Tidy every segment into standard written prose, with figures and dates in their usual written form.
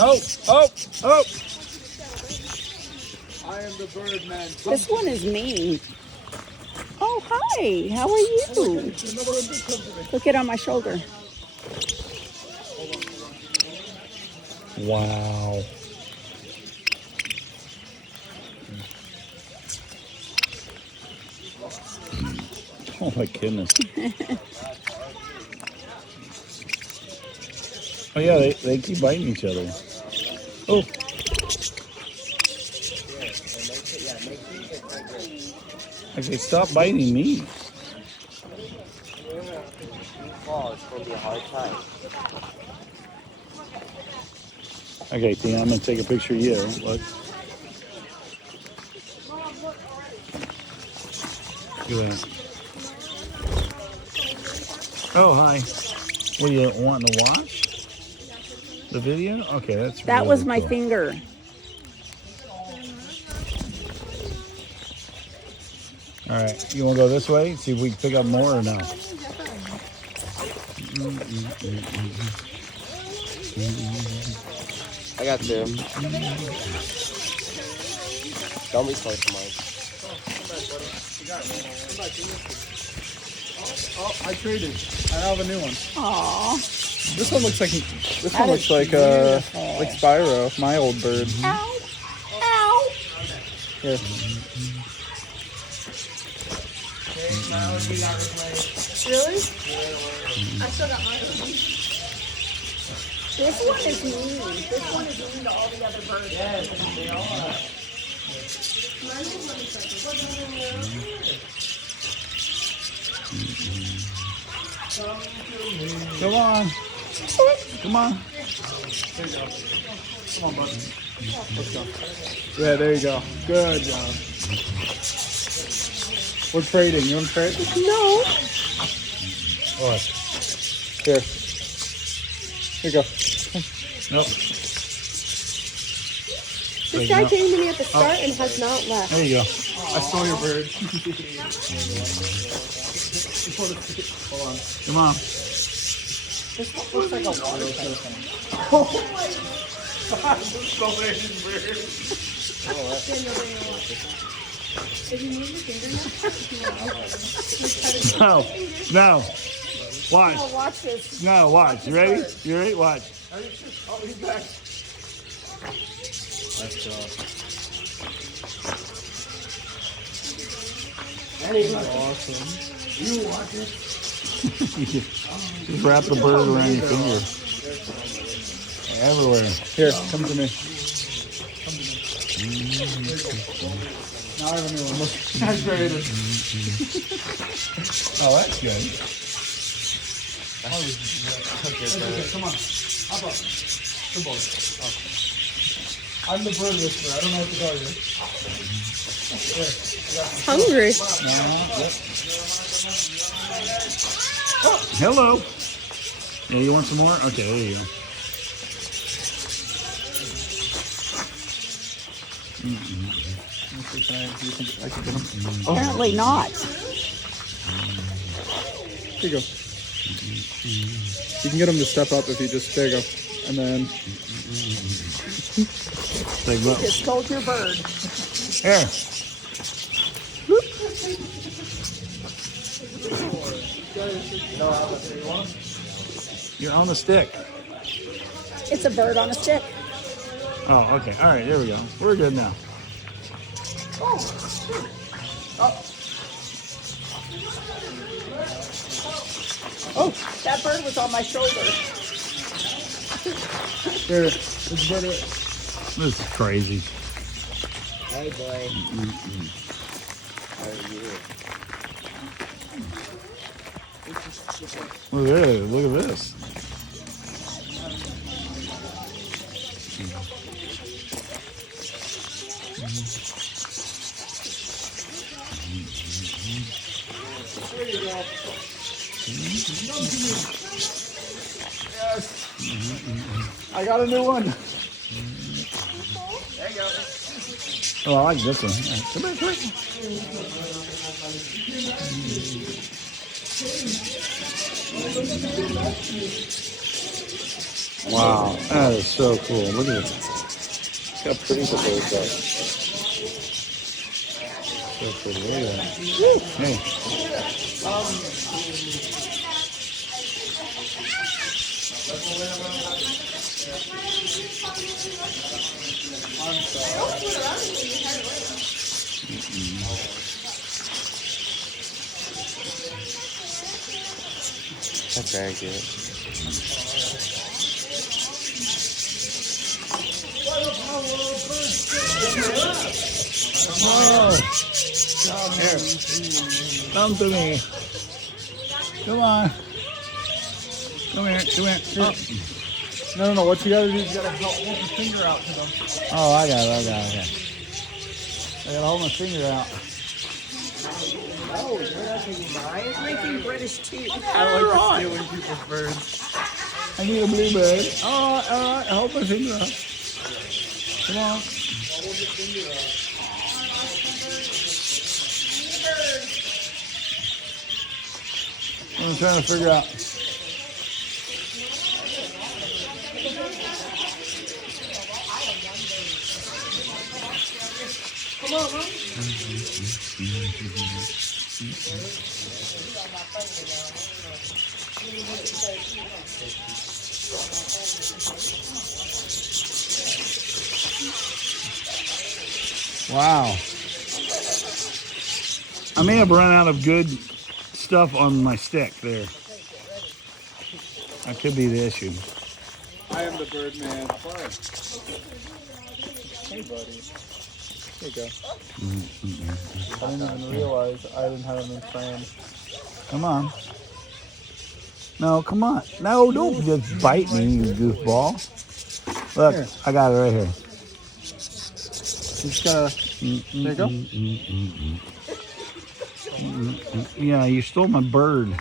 Oh, oh, oh. I am the bird man. This one is mean. Oh, hi. How are you? Look it on my shoulder. Wow. Oh my goodness. Oh yeah, they keep biting each other. Oh. Okay, stop biting me. It's going to be a hard time. Okay, Tina, I'm gonna take a picture of you. Look. Look at that. Oh, hi. What, are you wanting to watch the video? Okay, that's That really was my cool. finger. All right, you want to go this way? See if we can pick up more or no? I got two. Don't be close to mine. Oh, I traded. I have a new one. Aww. This one looks like Beautiful. Spyro, my old bird. Ow. Ow. Here. Really? I still got mine. This one is mean. This one is mean to all the other birds. Mine is Come on. Come on. Come on, bud. Let's go. Yeah, there you go. Good job. We're trading. You want to trade? No. What? Here. Here you go. Nope. This guy came to me at the start and has not left. There you go. I stole your bird. Hold on. Come on. This looks like a water system. Oh my God. So many birds. Did you move your finger now? No. No. Watch. Oh, watch this. No, watch. You ready? You ready? Watch. Oh, he's back. Let's go. That is awesome. You watch it. Just wrap the bird around your finger. Everywhere. Here, come to me. Now I have a new one. Look, I traded. Oh, that's good. Come on. Hop up. Good boy. I'm the bird whisperer. I don't know what to tell you. Hungry. Hello. Yeah, you want some more? Okay, there you go. Do you think I can get him? Apparently not. Here you go. You can get him to step up if you just, there you go. And then, Say, well, Just told your bird. here. You're on the stick. It's a bird on a stick. Oh, okay. All right, there we go. We're good now. Oh, that bird was on my shoulder. there, it's better. This is crazy. Hey, boy. How are you? Look at it. Look at this. There you go. Yes. I got a new one. There you go. Oh, I like this one. Yeah. Come here, come here. Wow, that is so cool. Look at it. Look how pretty the birds are. So pretty. Look at that. Hey. That's very good. Oh, here. Come to me. Come on. Come here. Come here. Oh. No. What you gotta do is you gotta hold your finger out to them. Oh, I got it. I gotta hold my finger out. Oh, it's making British tea. I like stealing people's birds. I need a bluebird. All right. Hold my finger out. Come on. I'm trying to figure out. Come on, Mom. Wow. I may have run out of good stuff on my stick there. That could be the issue. I am the bird man. Hey, buddy. There you go. I didn't even realize I didn't have any friends. Come on. No, come on. No, don't just bite me, you goofball. Look, Here. I got it right here. You just gotta. There you go. Yeah, you stole my bird.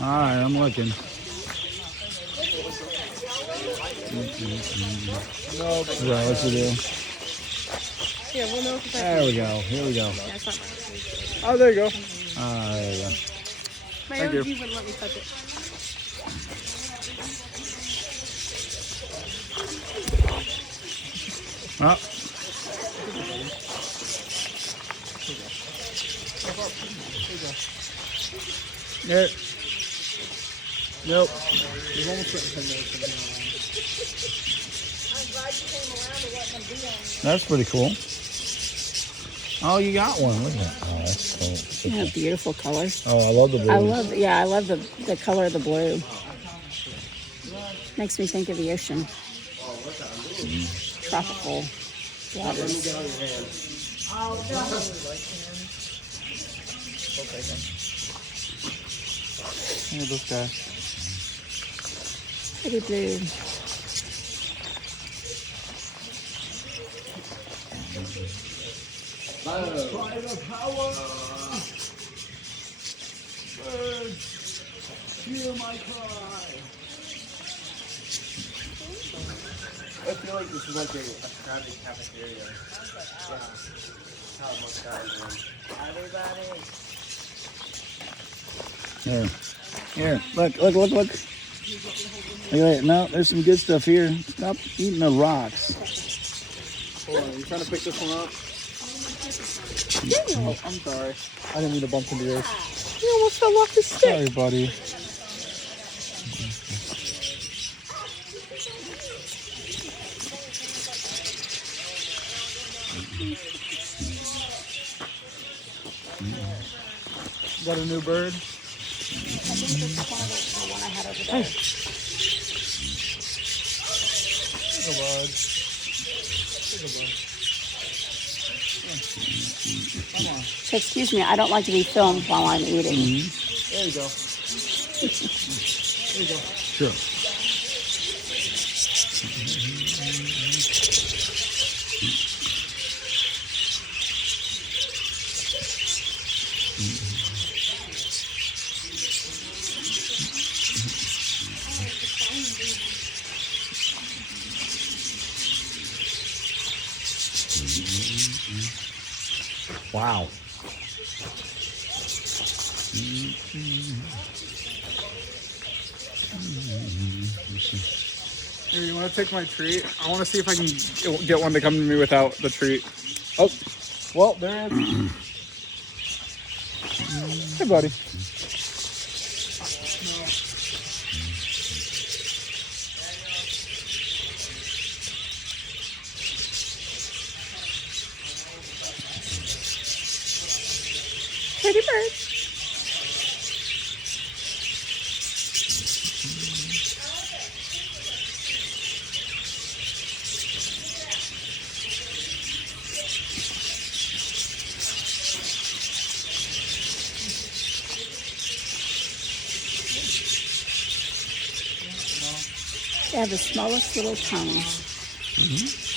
All right, I'm looking. No, but Is that what you do? Yeah, we'll know if it's There we go. Here we go. Yeah, it's not mine. oh, there you go. There you go. My Thank OG you. wouldn't let me touch it. Oh. There. Nope. You've almost went 10 minutes. That's pretty cool. Oh, you got one. Look at that. Oh, that's cool. Yeah, beautiful colors. Oh, I love the blue. I love the color of the blue. Makes me think of the ocean. Tropical waters. Look at this guy. Pretty blue. Hear my cry. I feel like this is like a crowded cafeteria. Yeah. That's how it must have been. Here. Here. Look. Look at that. No, there's some good stuff here. Stop eating the rocks. Hold on, you trying to pick this one up? Oh, I'm sorry. I didn't mean to bump into yours. You almost fell off the stick. Sorry, buddy. Got a new bird? Hey. Go, bud. Come on. So excuse me, I don't like to be filmed while I'm eating. There you go. There you go. Sure. Wow. Here, you want to take my treat? I want to see if I can get one to come to me without the treat. Oh, well, there it is. Hey, buddy. Pretty bird. They have the smallest little tongues.